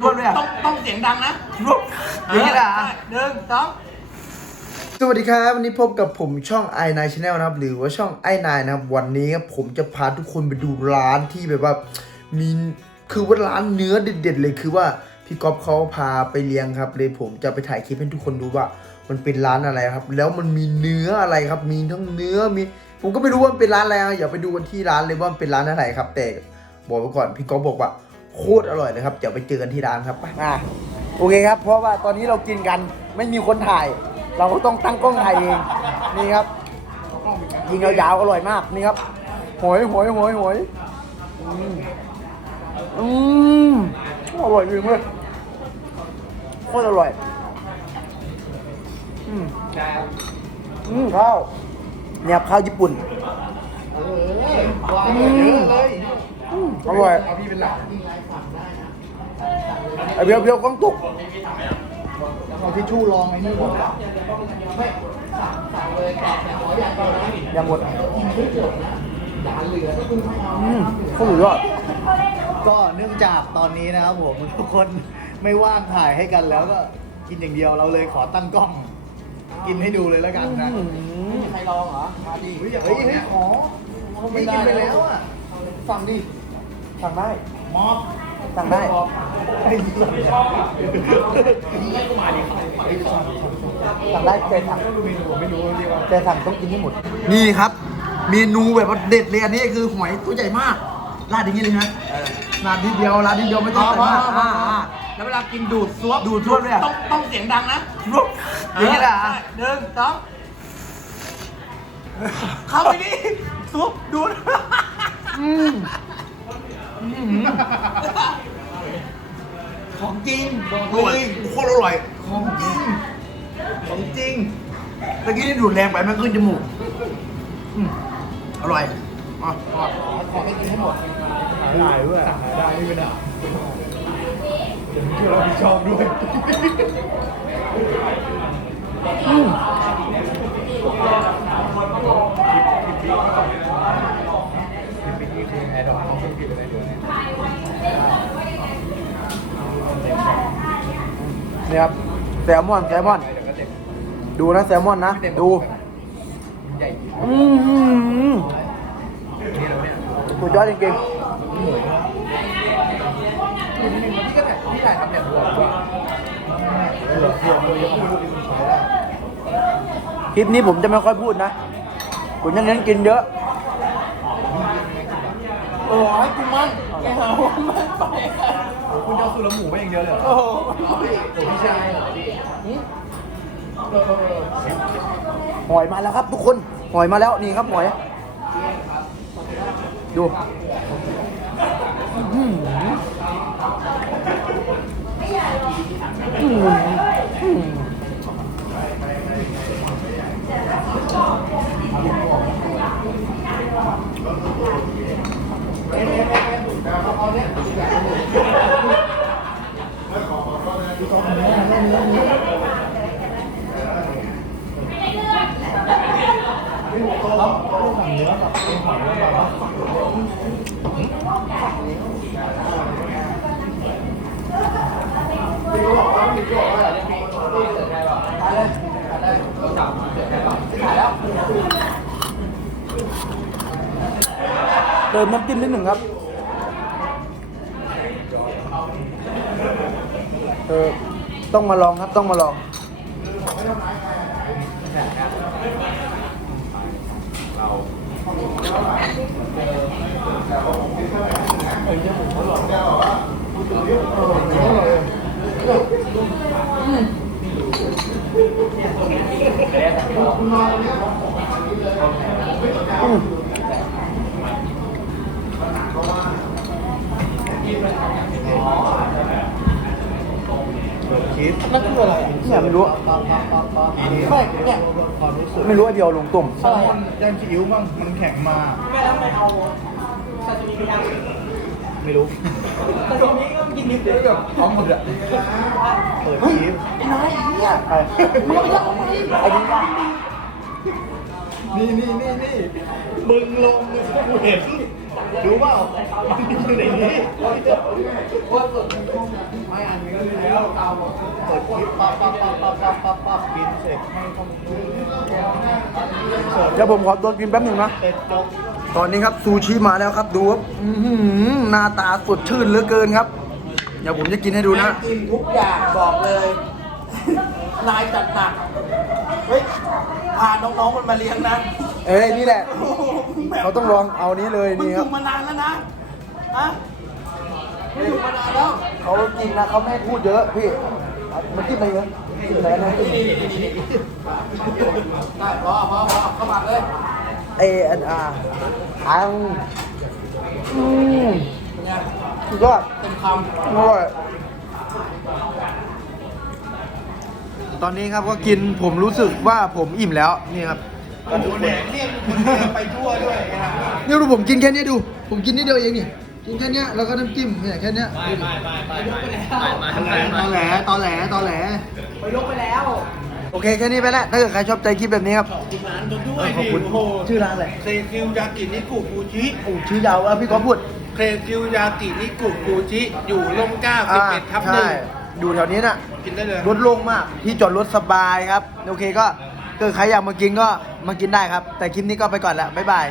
รวดเลยอะต้องต้องเสียงดังนะรวดอย่างนี้แหละเออหนึ่งสองสวัสดีครับ วันนี้พบกับผมช่อง i 9 Channel นะครับ หรือว่าช่อง i 9 นะครับ วันนี้ครับผมจะพาทุกคนไปดูร้านที่แบบว่ามีคือว่าร้านเนื้อเด็ด ๆ เลยคือว่าพี่ก๊อฟเขาพาไปเลี้ยงครับ เลยผมจะไปถ่ายคลิปให้ทุกคนดูว่า มันเป็นร้านอะไรครับ แล้วมันมีเนื้ออะไรครับ มีทั้งเนื้อมี ผมก็ไม่รู้ว่ามันเป็นร้านอะไรนะอย่าไปดูกันที่ร้านเลยว่ามันเป็นร้านอะไรครับ แต่บอกไว้ก่อนพี่ก๊อฟบอกว่า โคตรอร่อยเลยครับเดี๋ยวไปเจอกันที่ร้านครับไปอะโอเคครับ เพราะว่าตอนนี้เรากินกันไม่มีคนถ่าย เราก็ต้องตั้งกล้องถ่ายเองนี่ครับยิงยาวๆอร่อยมากนี่ครับหอยหอยหอยหอยอืมอืมอร่อยจริงเลยโคตรอร่อยอืมอืมข้าวเนี่ยครับข้าวญี่ปุ่นอืมอืมอร่อย เอาพี่เป็นหลัก ไอ้เบียวเบียวกล้องตกเอาทิชชู่รองไอ้นี่หมดยังหมดอืมโคตรสุดยอดก็เนื่องจากตอนนี้นะครับผมทุกคนไม่ว่างถ่ายให้กันแล้วก็กินอย่างเดียวเราเลยขอตั้งกล้อง กินให้ดูเลยแล้วกันนะใครลองเหรอมาดิเฮ้ยเฮ้ยเฮ้ยขอไม่กินไปแล้วอะสั่งดิสั่งได้มอบ สั่งได้ไอ้เหี้ยสั่งได้แต่สั่งเมนูผมไม่รู้เรียกว่าแต่สั่งต้องกินให้หมด นี่ครับ เมนูแบบว่าเด็ดเลยอันนี้คือหอยตัวใหญ่มากราดอย่างนี้เลยนะราดทีเดียวราดทีเดียวไม่ต้องใส่มากอ่าอ่าแล้วเวลากินดูดซวบดูดซวบเลยอะต้องต้องเสียงดังนะรวดอย่างนี้แหละเออหนึ่งสองเข้าไปดิซวบดูด ของจริงบอกเลยโคตรอร่อย ของจริง ของจริงตะกี้นี่ดูดแรงไปมันขึ้นจมูกอืมอร่อยอะขอให้กินให้หมดถ่ายด้วยถ่ายได้ไม่เป็นไรผมช่วยรับผิดชอบด้วย นี่ครับแซลมอนแซลมอน ดูนะแซลมอนนะดูอืมหือสุดยอดจริงๆคลิปนี้ผมจะไม่ค่อยพูดนะผมจะเน้นกินเยอะโอ้ยกูมั่งไปหาว่ามั่งไป คุณจะเอาสุรหมูไปอย่างเดียวเลยเหรอโอ้โหพี่ชายเหรอหอยมาแล้วครับทุกคน หอยมาแล้วนี่ครับหอย ดูอื้อ เติมน้ำจิ้มนิดหนึ่งครับ เออ ต้องมาลองครับ ต้องมาลอง อืมคิดนั่นคืออะไรอะเนี่ยไม่รู้ไม่เนี่ย ความรู้สึกไม่รู้ไอเดียวลงตุ่มแซลมอนแดงซีอิ๊วมั่งมันแข็งมาแม่แล้วไม่เอาซาชิมิไปยังไม่รู้ซาชิมิก็กินนิดเดียวแบบพร้อมหมดอะเปิดคลิปไอ้น้อยไอ้เนี่ยไอ้มึงเอาไปยังไงไอ้นี่ว่านี่นี่นี่นี่มึงลงกูเห็นดูเปล่ามันอยู่ในนี้ไม่อัน เปิดคลิปปั๊บปั๊บปั๊บปั๊บปั๊บปั๊บปั๊บกินเสร็จให้ต้องเดี๋ยวผมขอตัวกินแป๊บหนึ่งนะ เสร็จจบตอนนี้ครับซูชิมาแล้วครับดูครับอื้อหือหน้าตาสดชื่นเหลือเกินครับ เดี๋ยวผมจะกินให้ดูนะ กินทุกอย่างบอกเลย นายจัดหนักเฮ้ยพาน้องๆมันมาเลี้ยงนะเอ้ยนี่แหละเขาต้องลองเอานี้เลยมึงนี่อครับยู่มานานแล้วนะฮะ มึงอยู่มานานแล้วเขากินนะเขาไม่ให้พูดเยอะพี่มันกินอะไรเยอะกินอะไรนะได้พอพอพอเข้ามาเลยเออันอาอังอืมเนี่ยสุดยอดเต็มคอร่อยตอนนี้ครับก็กินผมรู้สึกว่าผมอิ่มแล้วนี่ครับโอ้โหแดกเรียกคนเดินไปทั่วด้วยนะนี่ดูผมกินแค่นี้ดู ผมกินนิดเดียวเองนี่ กินแค่เนี้ยแล้วก็น้ำจิ้มเนี่ยแค่เนี้ยดูดิตอแหลตอแหลตอแหลำไปยกไปแล้ว โอเคแค่นี้ไปแล้วถ้าเกิดใครชอบใจคลิปแบบนี้ครับร้านด้วยขอบคุณชื่อร้านอะไรเซคิวยากินิกุฟูชิโอ้ชื่อยาวอะพี่ก๊อฟพูดเครคิวยากินิกุฟูชิอยู่ร่มเกล้าอ่า11ทับหใช่นึ่งอยู่แถวนี้น่ะกินได้เลยรถโล่งมากที่จอดรถสบายครับ โอเคก็เกิดใครอยากมากินก็มากินได้ครับ แต่คลิปนี้ก็ไปก่อนแล้วบ๊ายบาย